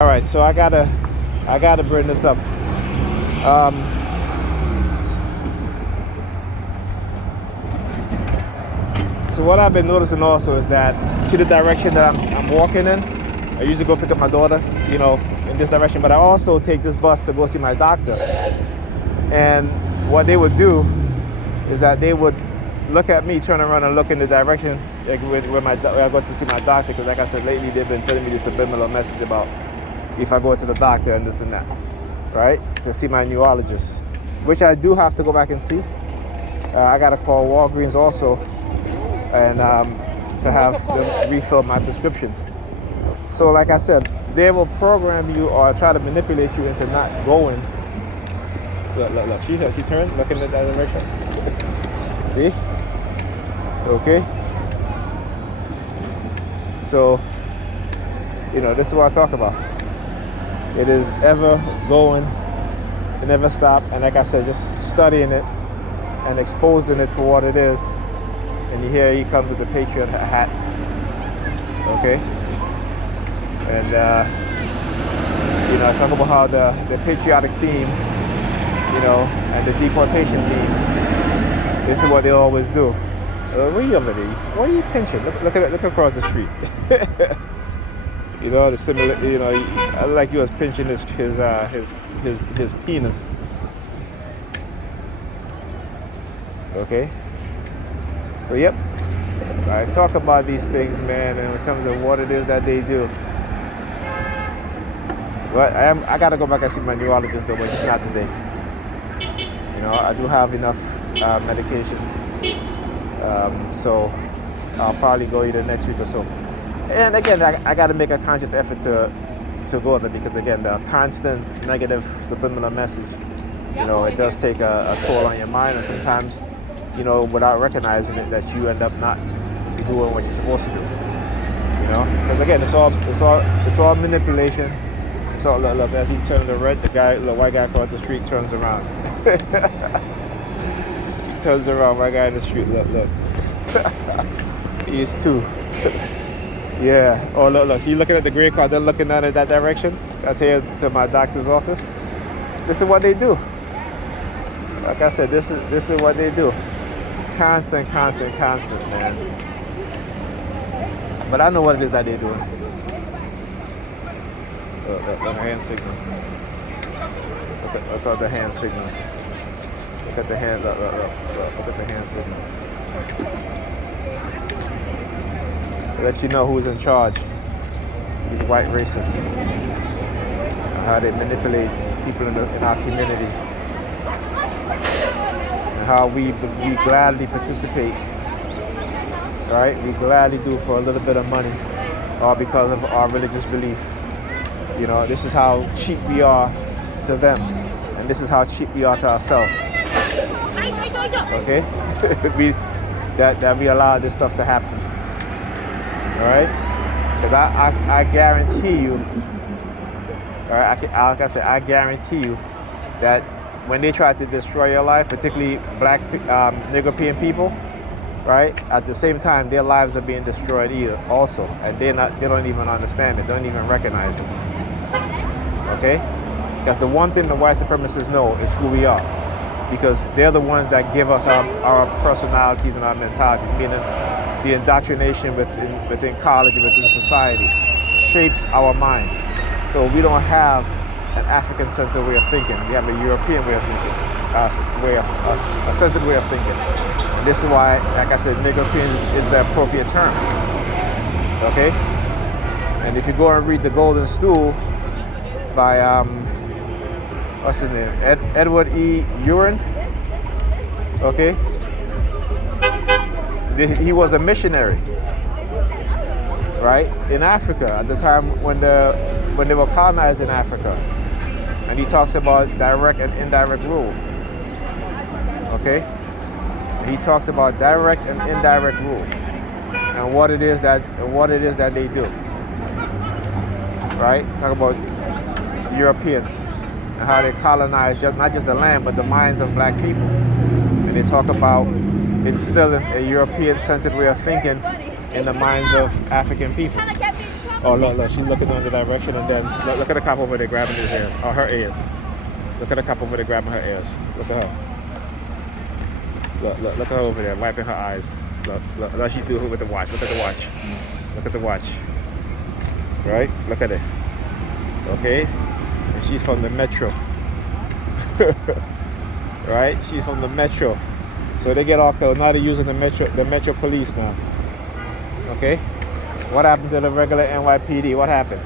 All right, so I gotta bring this up. Um, so what I've been noticing also is that, see the direction that I'm walking in. I usually go pick up my daughter, in this direction, but I also take this bus to go see my doctor. And what they would do is that they would look at me, turn around and look in the direction where I go to see my doctor, because like I said, lately they've been sending me this subliminal message about if I go to the doctor and this and that, right? To see my neurologist, which I do have to go back and see. I got to call Walgreens also and to have them refill my prescriptions. So like I said, they will program you or try to manipulate you into not going. Look. She turned, looking in that direction. See? Okay. So, this is what I talk about. It is ever going, it never stop. And like I said, just studying it and exposing it for what it is. And here he comes with the Patriot hat. Okay. And, talk about how the patriotic theme, and the deportation theme, this is what they always do. Where are you over there? What are you pinching? Look across the street. The similar, like he was pinching his penis. Okay. So yep, I talk about these things, man, and in terms of what it is that they do. But I gotta go back and see my neurologist though, but it's not today. I do have enough medication, so I'll probably go either next week or so. And again, I got to make a conscious effort to go there, because again, the constant negative subliminal message, it does take a toll on your mind, and sometimes, without recognizing it, that you end up not doing what you're supposed to do. Because again, it's all manipulation. So look, as he turns the white guy across the street turns around. He turns around, white guy in the street. Look. He is too. Yeah. Oh, look. So you're looking at the gray car, they're looking down in that direction. I tell you, to my doctor's office. This is what they do. Like I said, this is what they do. Constant, man. But I know what it is that they're doing. The hand signal. Look at the hand signals. Look at the hand. Look at the hand signals. To let you know who's in charge. These white racists. How they manipulate people in our community. And how we gladly participate. Right? We gladly do for a little bit of money, or because of our religious belief. This is how cheap we are to them, and this is how cheap we are to ourselves. Okay? that we allow this stuff to happen. All right? Because I guarantee you, all right, like I said, I guarantee you that when they try to destroy your life, particularly black, Negro people, right? At the same time, their lives are being destroyed also, and they don't even understand it, don't even recognize it. Okay? Because the one thing the white supremacists know is who we are, because they're the ones that give us our personalities and our mentalities, meaning the indoctrination within college and within society shapes our mind. So we don't have an African-centered way of thinking. We have a European way of thinking, a centered way of thinking. And this is why, like I said, Negro is the appropriate term. Okay? And if you go and read The Golden Stool by, what's his name? Edward E. Uren. Okay? He was a missionary, right? In Africa at the time when they were colonizing Africa. And he talks about direct and indirect rule. Okay? He talks about direct and indirect rule. And what it is that they do. Right? Talk about Europeans and how they colonize not just the land but the minds of black people. And they talk about instilling a European-centered way of thinking in the minds of African people. Oh, look, she's looking in the direction, and then look at the cop over there grabbing his ears, or her ears. Look at the cop over there grabbing her ears. Look at her. Look at her over there, wiping her eyes. Look she do it with the watch. Look at the watch. Look at the watch. Right? Look at it. Okay? And she's from the metro. Right? She's from the metro. So they get all killed. Now they're using the metro police now. Okay? What happened to the regular NYPD? What happened?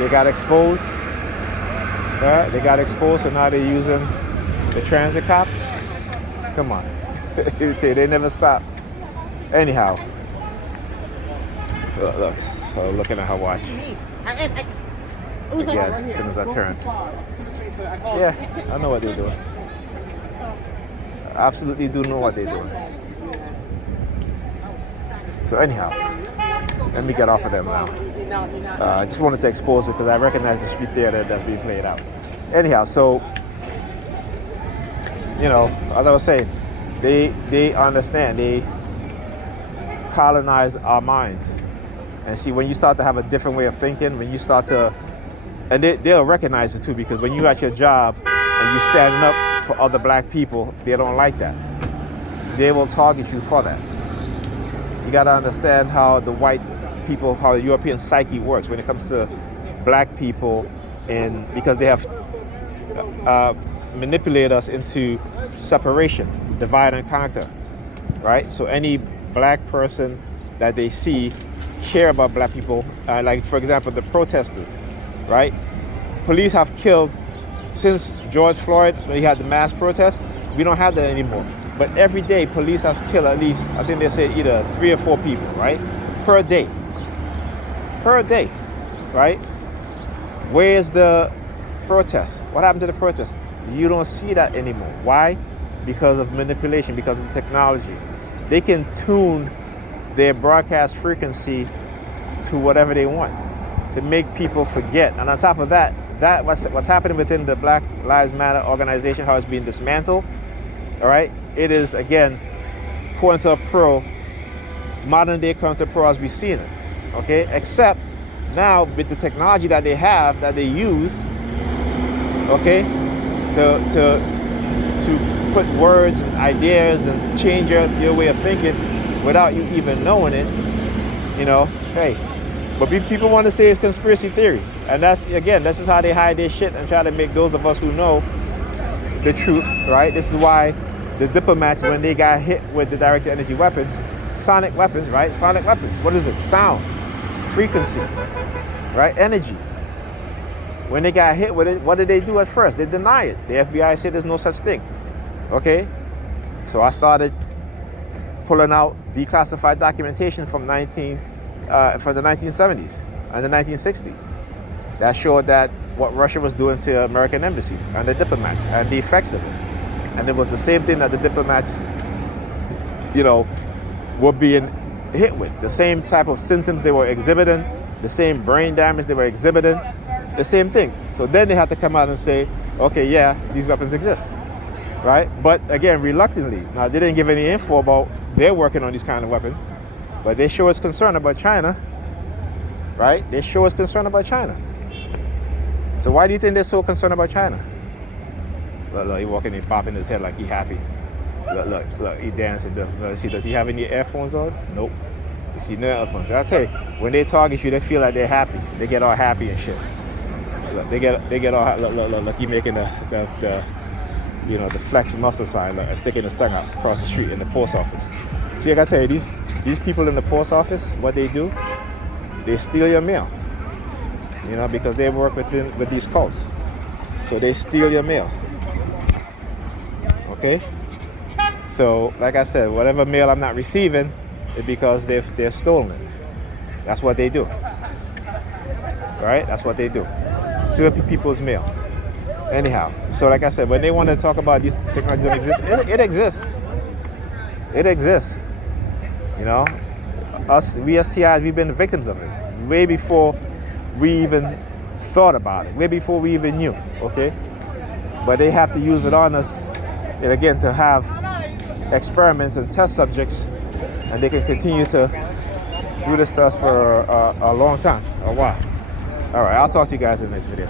They got exposed. Right? They got exposed, so now they're using the transit cops. Come on. They never stop. Anyhow. Look. Looking at her watch. Again, as soon as I turn. Yeah, I know what they're doing. I absolutely do know what they're doing. So anyhow, let me get off of them now. I just wanted to expose it because I recognize the street theater that's being played out. Anyhow, so, you know, as I was saying, they understand. They colonize our minds. And see, when you start to have a different way of thinking, when you start to, and they'll recognize it too, because when you're at your job and you're standing up for other black people, they don't like that. They will target you for that. You got to understand how the white people, how the European psyche works when it comes to black people, and because they have manipulated us into separation, divide and conquer, right? So any black person that they see care about black people, like for example the protesters, right? Police have killed since George Floyd, when he had the mass protest. We don't have that anymore, but every day police have killed at least, I think they said either 3 or 4 people, right, per day, right? Where's the protest? What happened to the protest? You don't see that anymore. Why? Because of manipulation, because of the technology. They can tune their broadcast frequency to whatever they want to make people forget. And on top of that, what's happening within the Black Lives Matter organization, how it's being dismantled, all right? It is, again, counter-pro, modern day counter-pro as we've seen it, okay? Except now with the technology that they have, that they use, okay, to put words and ideas and change your way of thinking without you even knowing it, you know, hey. But people want to say it's conspiracy theory. And that's, again, this is how they hide their shit and try to make those of us who know the truth, right? This is why the diplomats, when they got hit with the directed energy weapons, sonic weapons, right? Sonic weapons, what is it? Sound, frequency, right? Energy. When they got hit with it, what did they do at first? They deny it. The FBI said there's no such thing, okay? So I started pulling out declassified documentation from the 1970s and the 1960s that showed that what Russia was doing to the American embassy and the diplomats and the effects of it. And it was the same thing that the diplomats, you know, were being hit with. The same type of symptoms they were exhibiting, the same brain damage they were exhibiting, the same thing. So then they had to come out and say, okay, yeah, these weapons exist, right? But again, reluctantly. Now, they didn't give any info about they're working on these kind of weapons, but they show us concern about China, right? They show us concern about China. So why do you think they're so concerned about China? Look, he walking, he popping his head like he happy. Look, he dancing. Does he have any earphones on? Nope. You see no earphones. I'll tell you, when they target you, they feel like they're happy. They get all happy and shit. Look, they get all, look, he making the you know, the flex muscle sign, like sticking his tongue out across the street in the post office. See, I gotta tell you, these people in the post office, what they do, they steal your mail. You know, because they work with these cults. So they steal your mail. Okay? So, like I said, whatever mail I'm not receiving is because they've stolen it. That's what they do. Right? That's what they do. Steal people's mail. Anyhow, so like I said, when they want to talk about these technologies don't exist, it exists. It exists. You know, we as TIs, we've been the victims of it way before we even thought about it, way before we even knew, okay? But they have to use it on us, and again, to have experiments and test subjects, and they can continue to do this to us for a long time, a while. All right, I'll talk to you guys in the next video.